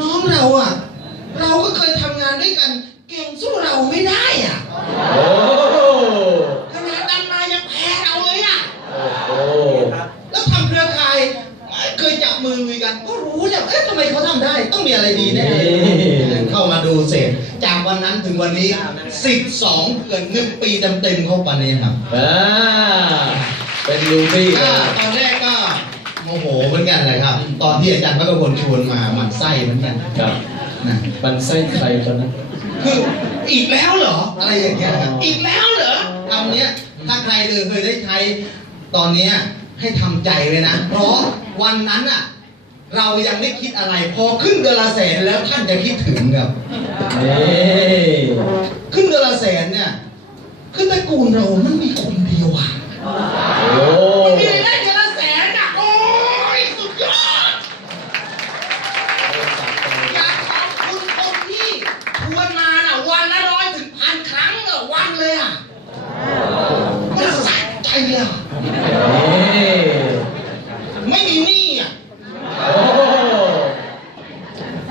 น้องเราอะ เราก็เคยทำงานด้วยกัน เก่งสู้เราไม่ได้อะโอ้ขนาดดำนายังแพ้เราเลยอะ โอ้แล้วทำเครือข่ายเคยจับมือลุยกัน ก็รู้แหละเอ๊ะทำไมเขาทำได้ ต้องมีอะไรดีแน่เลยเข้ามาดูเสร็จ จากวันนั้นถึงวันนี้ 12เกือบหนึ่งปีเต็มๆเข้าไปเนี่ยครับอ่าเป็นลูฟี่ก็ตอนแรกก็โมโหเหมือน กันเลยครับ ตอนที่อาจารย์พระกพลชวนมาหมันไส้เหมือนกันครับนะมันไส้ใครตอนนั้นคืออีกแล้วเหรอ อะไรอย่างเงี้ยครับอ๋ออีอีกแล้วเหรอคำเนี้ยถ้าใครเลยเคยได้ใช้ตอนเนี้ยให้ทำใจไว้นะ เพราะวันนั้นอะ เรายังไม่คิดอะไร พอขึ้นเดือนละแสนแล้วท่านจะคิดถึงครับนี่ขึ้นเดือนละแสนเนี่ยคือตระกูลเรามันมีคน สะใจเลยอะนี่ไม่มีหนี้อะโอ้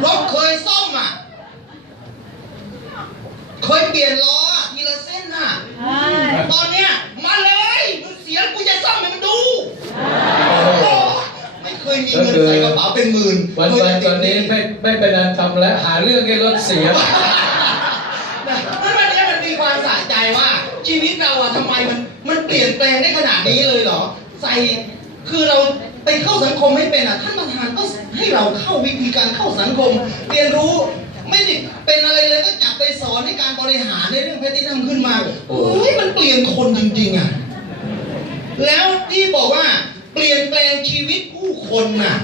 รถเคยซ่อมอะ เคยเปลี่ยนล้ออะทีละเส้นอะ ตอนเนี้ยมาเลยมึงเสียกูจะซ่อมให้มันดูโอ้ไม่เคยมีเงินใส่กระเป๋าเป็นหมื่นวันเคยวันแต่ตอนนี้ติดหไม่ไม่เป็นอันทำแล้ว หาเรื่องให้รถเสีย นะมันวันนี้มันมีความสะใจว่า ชีวิตเราอะทำไมมันมันเปลี่ยนแปลงได้ขนาดนี้เลยเหรอ ใส่คือเราไปเข้าสังคมไม่เป็นอะท่านประธานก็ให้เราเข้าวิธีการเข้าสังคม เรียนรู้ไม่ได้เป็นอะไรเลยก็จับไปสอนในการบริหารในเรื่องแพทย์ที่ทำขึ้นมาโอ้ยมันเปลี่ยนคนจริงๆอะแล้วที่บอกว่าเปลี่ยนแปลงชีวิตผู้คนน่ะ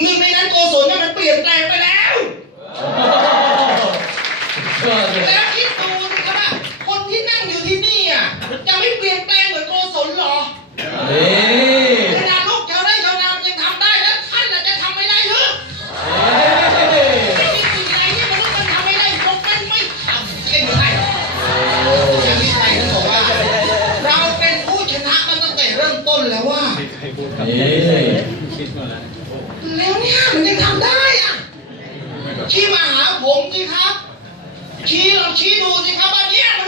หนึ่งในนั้นโกศลเนี่ยมันเปลี่ยนแปลงไปแล้ว ก็เลย แล้วคิดดูสิครับว่าคนที่นั่งอยู่ที่นี่อะจะไม่เปลี่ยนแปลงเหมือนโกศลหรอ นี่ ขนาดลูกชาวไร่ชาวนามันยังทำได้แล้วท่านล่ะจะทำไม่ได้หรือนี่ไม่มีสิ่งใดที่มนุษย์มันทำไม่ได้ยกเว้นไม่ทำใช่ไหมอาจารย์วิชัยท่านบอกว่า เราเป็นผู้ชนะมันตั้งแต่เริ่มต้นแล้วว่านี่แล้วเนี่ยมันยังทำได้อะชี้มาหาผมสิครับ ชี้ลองชี้ดูสิครับว่าเนี่ยมนุ